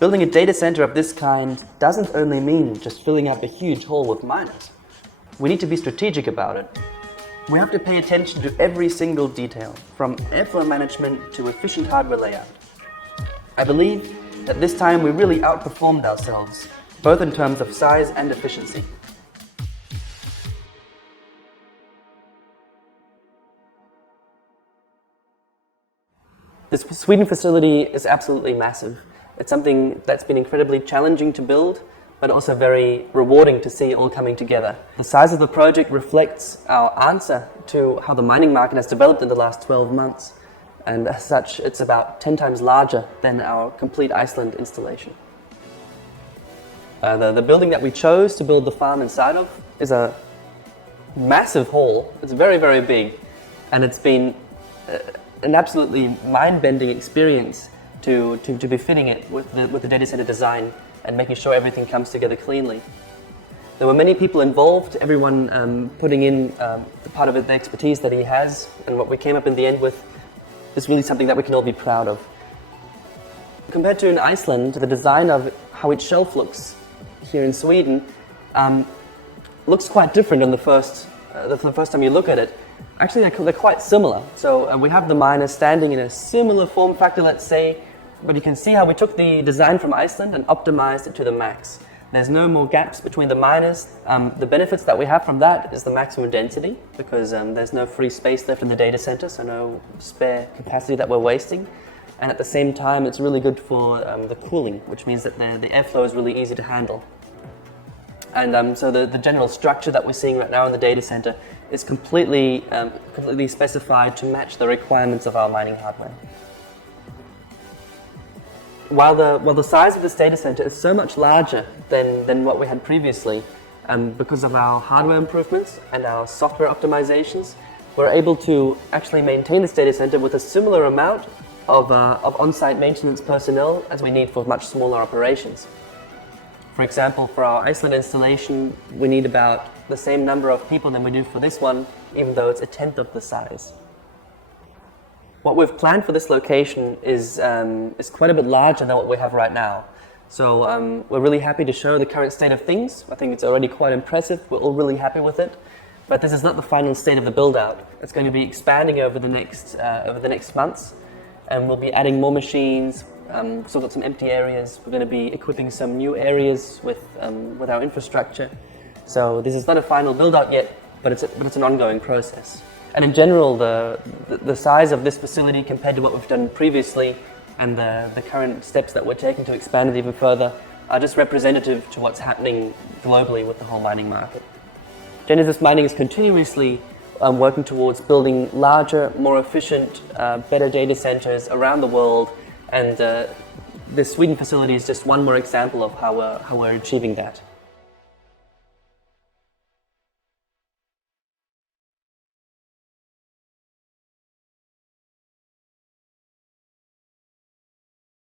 Building a data center of this kind doesn't only mean just filling up a huge hall with miners. We need to be strategic about it. We have to pay attention to every single detail, from airflow management to efficient hardware layout. I believe that this time we really outperformed ourselves, both in terms of size and efficiency. This Sweden facility is absolutely massive. It's something that's been incredibly challenging to build, but also very rewarding to see all coming together. The size of the project reflects our answer to how the mining market has developed in the last 12 months. And as such, it's about 10 times larger than our complete Iceland installation. The building that we chose to build the farm inside of is a massive hall. It's very, very big, and it's been an absolutely mind-bending experience to be fitting it with the data center design and making sure everything comes together cleanly. There were many people involved, everyone putting in the part of it, the expertise that he has, and what we came up in the end with is really something that we can all be proud of. Compared to in Iceland, the design of how its shelf looks here in Sweden looks quite different on the first time you look at it. Actually, they're quite similar. So we have the miners standing in a similar form factor, let's say, but you can see how we took the design from Iceland and optimized it to the max. There's no more gaps between the miners. The benefits that we have from that is the maximum density, because there's no free space left in the data center, so no spare capacity that we're wasting. And at the same time, it's really good for the cooling, which means that the airflow is really easy to handle. And so the general structure that we're seeing right now in the data center is completely specified to match the requirements of our mining hardware. While the size of this data center is so much larger than what we had previously, because of our hardware improvements and our software optimizations, we're able to actually maintain this data center with a similar amount of on-site maintenance personnel as we need for much smaller operations. For example, for our Iceland installation, we need about the same number of people than we do for this one, even though it's a tenth of the size. What we've planned for this location is quite a bit larger than what we have right now. So we're really happy to show the current state of things. I think it's already quite impressive. We're all really happy with it. But this is not the final state of the build-out. It's going to be expanding over the next months, and we'll be adding more machines. So we've got some empty areas. We're going to be equipping some new areas with our infrastructure. So this is not a final build-out yet, but it's an ongoing process. And in general, the size of this facility compared to what we've done previously and the current steps that we're taking to expand it even further are just representative to what's happening globally with the whole mining market. Genesis Mining is continuously working towards building larger, more efficient, better data centers around the world, and this Sweden facility is just one more example of how we're achieving that.